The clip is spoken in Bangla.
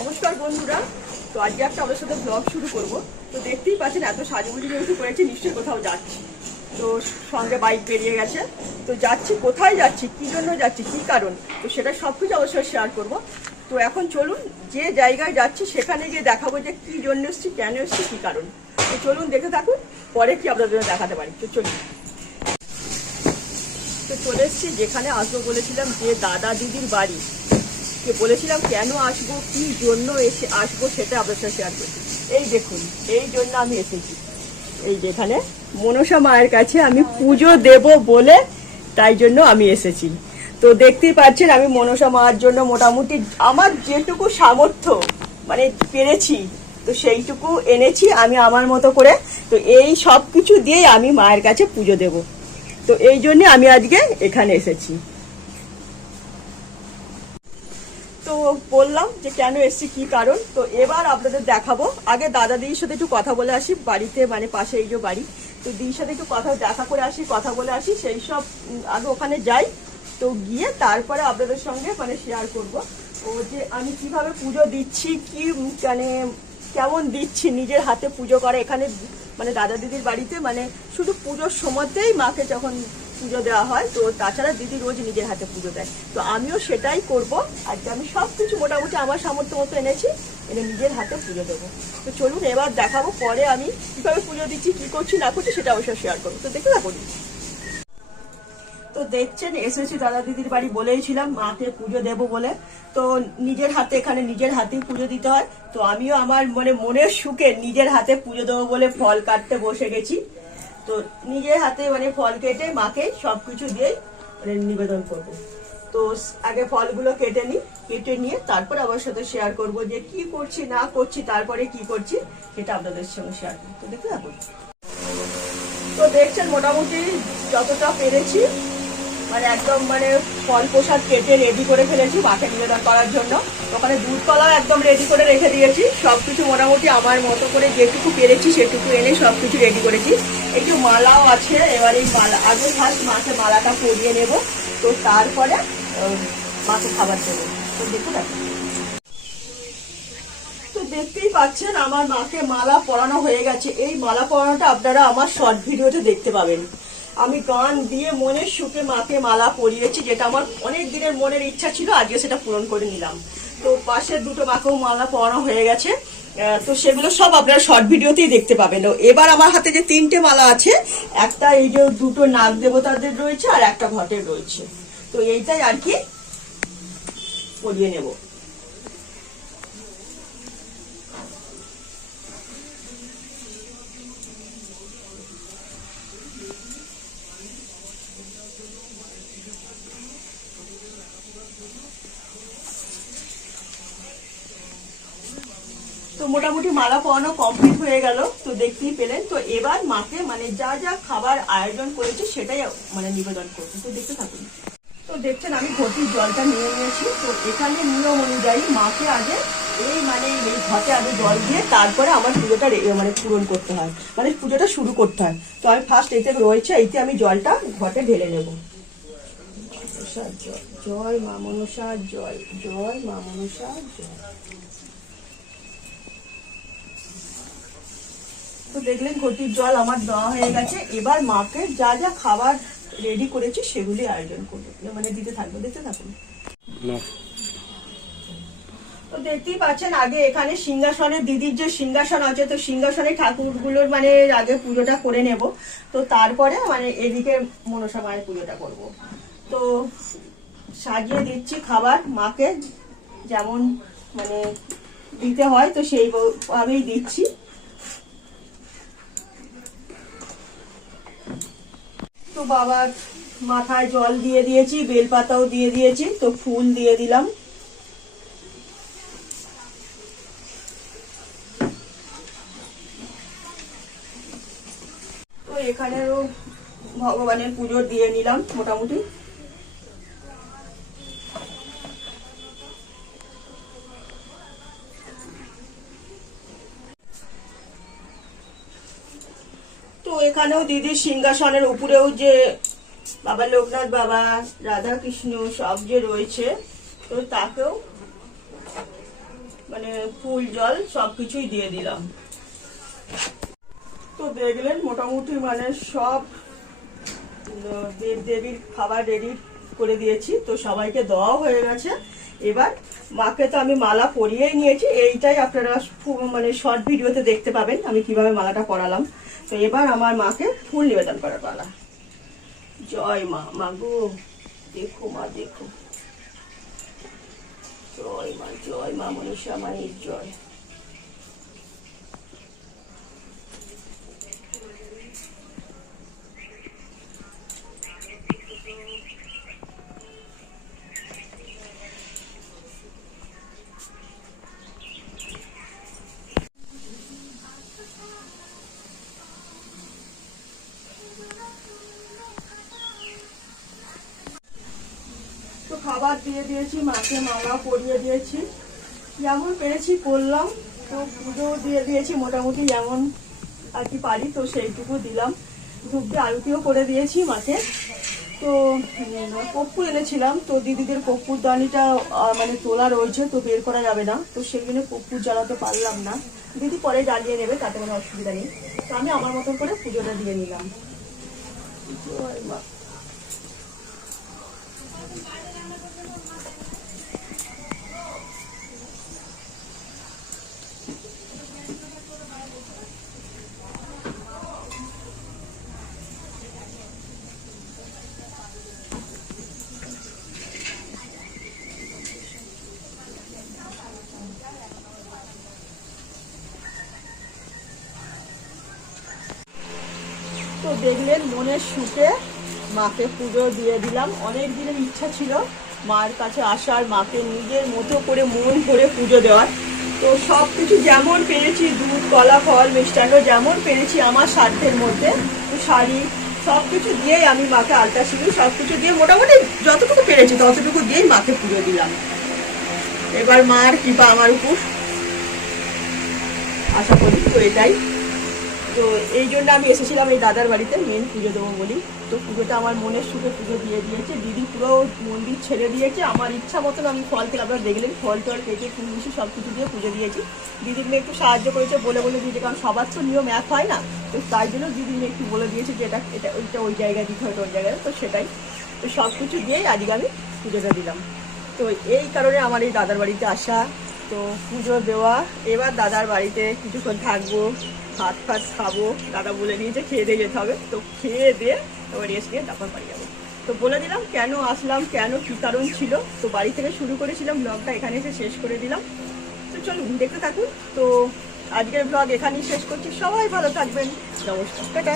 নমস্কার বন্ধুরা। তো আজকে একটা আমাদের সাথে ব্লগ শুরু করব। তো দেখতেই পাচ্ছেন এত সাজুগুজি যেহেতু করেছি, নিশ্চয়ই কোথাও যাচ্ছি। তো সঙ্গে বাইক বেরিয়ে গেছে। তো যাচ্ছি, কোথায় যাচ্ছি, কী জন্য যাচ্ছি, কী কারণ, তো সেটা সব কিছু অবশ্যই শেয়ার করব। তো এখন চলুন, যে জায়গায় যাচ্ছি সেখানে গিয়ে দেখাবো যে কী জন্য এসেছি, কেন এসেছি, কী কারণ। তো চলুন দেখে থাকুন, পরে কি আপনাদের দেখাতে পারি। তো চলুন। তো চলে এসেছি যেখানে আসবো বলেছিলাম, যে দাদা দিদির বাড়ি। কে বলেছিলাম কেন আসবো, কি জন্য এসে আসবো, সেটা আপনার সাথে শেয়ার করছি। এই দেখুন, এই জন্য আমি এসেছি। এই যেখানে মনসা মায়ের কাছে আমি পুজো দেব বলে, তাই জন্য আমি এসেছি। তো দেখতেই পাচ্ছেন আমি মনসা মায়ের জন্য মোটামুটি আমার যেটুকু সামর্থ্য মানে পেরেছি, তো সেইটুকু এনেছি আমি আমার মতো করে। তো এই সব কিছু দিয়েই আমি মায়ের কাছে পুজো দেব। তো এই জন্য আমি আজকে এখানে এসেছি। তো বললাম যে কেন এসছি, কি কারণ। তো এবার আপনাদের দেখাবো। আগে দাদা দিদির সাথে একটু কথা বলে আসি, বাড়িতে মানে পাশে এই যে বাড়ি। তো দিদির সাথে একটু দেখা করে আসি, কথা বলে আসি, সেই সব আগে ওখানে যাই। তো গিয়ে তারপরে আপনাদের সঙ্গে মানে শেয়ার করব ও যে আমি কিভাবে পুজো দিচ্ছি, কি মানে কেমন দিচ্ছি, নিজের হাতে পুজো করে এখানে মানে দাদা দিদির বাড়িতে। মানে শুধু পুজোর সময়তেই মাকে যখন পুজো দেওয়া হয়, তো তাছাড়া দিদি রোজ নিজের হাতে পুজো দেয়। তো আমিও সেটাই করব। আজকে আমি সব কিছু মোটামুটি আমার সামর্থ্য মতো এনেছি, এনে নিজের হাতে পুজো দেবো। তো চলুন এবার দেখাবো, পরে আমি কীভাবে পুজো দিচ্ছি, কী করছি না করছি সেটা অবশ্যই শেয়ার করবো। তো দেখে থাকুন। তো দেখছেন এসেছি দাদা দিদির বাড়ি, বলেইছিলাম মাকে পুজো দেব বলে। তো নিজের হাতে এখানে নিজের হাতেই পুজো দিতে হয়। তো আমিও আমার মানে মনের সুখে নিজের হাতে পুজো দেবো বলে ফল কাটতে বসে গেছি। তো নিজের হাতে মানে ফল কেটে মাকে সবকিছু দিয়ে মানে নিবেদন করব। তো আগে ফলগুলো কেটে নিয়ে তারপর আমার সাথে শেয়ার করব যে কি করছি না করছি, তারপরে কি করছি সেটা আপনাদের সঙ্গে শেয়ার করবো। তো দেখতে থাকুন। তো দেখছেন মোটামুটি যতটা পেরেছি মানে একদম মানে ফল প্রসাদ কেটে রেডি করে ফেলেছি মাকে নিবেদন করার জন্য। ওখানে দুধ কলাও একদম রেডি করে রেখে দিয়েছি। সবকিছু মোটামুটি আমার মতো করে যেটুকু পেরেছি সেটুকু এনে সবকিছু রেডি করেছি। একটু মালাও আছে। এবার এই মালা আগে ফার্স্ট মাকে মালাটা পরিয়ে নেব, তো তারপরে মাকে খাবার দেবো। তো দেখে দেখো। তো দেখতেই পাচ্ছেন আমার মাকে মালা পরানো হয়ে গেছে। এই মালা পরানোটা আপনারা আমার শর্ট ভিডিওতে দেখতে পাবেন। আমি গান দিয়ে মনের সুখে মাকে মালা পরিয়েছি, যেটা আমার অনেক দিনের মনের ইচ্ছা ছিল, আজকে সেটা পূরণ করে নিলাম। তো পাশের দুটো মাকেও মালা পরানো হয়ে গেছে। তো সেগুলো সব আপনারা শর্ট ভিডিওতেই দেখতে পাবেন। এবার আমার হাতে যে তিনটে মালা আছে, একটা এই যে দুটো নাগ দেবতাদের রয়েছে আর একটা ঘটের রয়েছে, তো এইটাই আর কি পরিয়ে নেব। তো মোটামুটি মালা পরানো কমপ্লিট হয়ে গেল। তো দেখতেই পেলেন। তো এবার মাকে মানে যা যা খাবার আয়োজন করেছে সেটাই মানে নিবেদন করবো। তো দেখতে থাকুন। তো দেখছেন আমি ঘটির জলটা নিয়ে নিয়েছি। তো এখানে নিয়ম অনুযায়ী মাকে আগে এই মানে এই ঘটে আগে জল দিয়ে তারপরে আমার পুজোটা মানে পূরণ করতে হয়, মানে পুজোটা শুরু করতে হয়। তো আমি ফার্স্ট এতে রয়েছে, এইতে আমি জলটা ঘটে ঢেলে নেব। জয় মা মনসা জয়, জয় মা মনসা জয়। তো দেখলেন ঘটির জল আমার দেওয়া হয়ে গেছে। এবার মাকে যা যা খাবার রেডি করেছি সেগুলি আয়োজন করবো, মানে দিতে থাকবো। দেখতে থাকুন। তো দেখতেই পাচ্ছেন আগে এখানে সিংহাসনে দিদির যে সিংহাসন আছে, তো সিংহাসনে ঠাকুরগুলোর মানে আগে পুজোটা করে নেব। তো তারপরে মানে এদিকে মনসা মায়ের পুজোটা করব। তো সাজিয়ে দিচ্ছি খাবার মাকে, যেমন মানে দিতে হয় তো সেইভাবেই দিচ্ছি। তো বাবার মাথায় জল দিয়ে দিয়েছি, বেলপাতাও দিয়ে দিয়েছি, তো ফুল দিয়ে দিলাম। তো এখানেও ভগবানের পুজো দিয়ে নিলাম মোটামুটি। তো এখানেও দিদির সিংহাসনের উপরেও যে বাবা লোকনাথ বাবা, রাধা কৃষ্ণ সব যে রয়েছে, তো তাকেও মানে মানে ফুল জল সবকিছুই দিয়ে দিলাম। তো দেখলেন মোটামুটি মানে সব দেব দেবীর খাবার রেডি করে দিয়েছি, তো সবাইকে দেওয়া হয়ে গেছে। এবার মাকে তো আমি মালা পরিয়েই নিয়েছি, এইটাই আপনারা মানে শর্ট ভিডিওতে দেখতে পাবেন আমি কিভাবে মালাটা পরালাম। তো এবার আমার মাকে ফুল নিবেদন করার পালা। জয় মা, মাগো দেখো মা দেখো, জয় মা মনীষা মায়ের জয়। তো খাবার দিয়ে দিয়েছি, মাকে মালা পরিয়ে দিয়েছি, যেমন পেরেছি করলাম। তো পুজো দিয়ে দিয়েছি মোটামুটি যেমন আর কি পারি, তো সেইটুকু দিলাম। ধূপ দিয়ে আরতিও করে দিয়েছি মাকে। তো কর্পূর এনেছিলাম, তো দিদিদের কর্পূর দানিটা মানে তোলা রয়েছে, তো বের করা যাবে না, তো সেগুলো কর্পূর জ্বালাতে পারলাম না। দিদি পরে জ্বালিয়ে নেবে, তাতে কোনো অসুবিধা নেই। তো আমি আমার মতন করে পুজোটা দিয়ে নিলাম। জয় মা। তো দেখলেন মনের সুখে মাকে পুজো দিয়ে দিলাম। অনেক দিনের ইচ্ছা ছিল মার কাছে আসার, মাকে নিজের মতো করে মন ভরে পুজো দেওয়ার। তো সব কিছু যেমন পেরেছি, দুধ কলা ফল মিষ্টান্ন যেমন পেরেছি আমার সাধ্যের মধ্যে, তো শাড়ি সব কিছু দিয়েই আমি মাকে আলতা সিঁদুর সব কিছু দিয়ে মোটামুটি যতটুকু পেরেছি ততটুকু দিয়েই মাকে পুজো দিলাম। এবার মার কৃপা আমার উপর আশা করি। তো এটাই, তো এই জন্য আমি এসেছিলাম এই দাদার বাড়িতে মেন পুজো দেবো বলি। তো পুজোটা আমার মনের সুখে পুজো দিয়ে দিয়েছে দিদি, পুরো মন্দির ছেড়ে দিয়েছে। আমার ইচ্ছা মতন আমি ফল খেলে, আপনারা দেখলেন ফল টল কেটে ফুল মিশি সব কিছু দিয়ে পুজো দিয়েছি। দিদির মেয়ে একটু সাহায্য করেছে বলে দিয়েছে, কারণ সবার তো নিয়ম এক হয় না, তো তাই জন্য দিদির মেয়ে একটু বলে দিয়েছে যে এটা ওইটা ওই জায়গায় দিতে হয়, ওই জায়গায়। তো সেটাই, তো সব কিছু দিয়েই আজকে আমি পুজোটা দিলাম। তো এই কারণে আমার এই দাদার বাড়িতে আসা, তো পুজো দেওয়া। এবার দাদার বাড়িতে কিছুক্ষণ থাকবো, ভাত ফাত খাবো। দাদা বলে দিয়েছে খেয়ে দিয়ে যেতে হবে, তো খেয়ে দিয়ে এবার রেস্ট নিয়ে তারপর বাড়ি যাবো। তো বলে দিলাম কেন আসলাম, কেন কী কারণ ছিল। তো বাড়ি থেকে শুরু করেছিলাম, ব্লগটা এখানে এসে শেষ করে দিলাম। তো চলুন দেখতে থাকুন। তো আজকের ব্লগ এখানেই শেষ করছি। সবাই ভালো থাকবেন, নমস্কার, টাটা।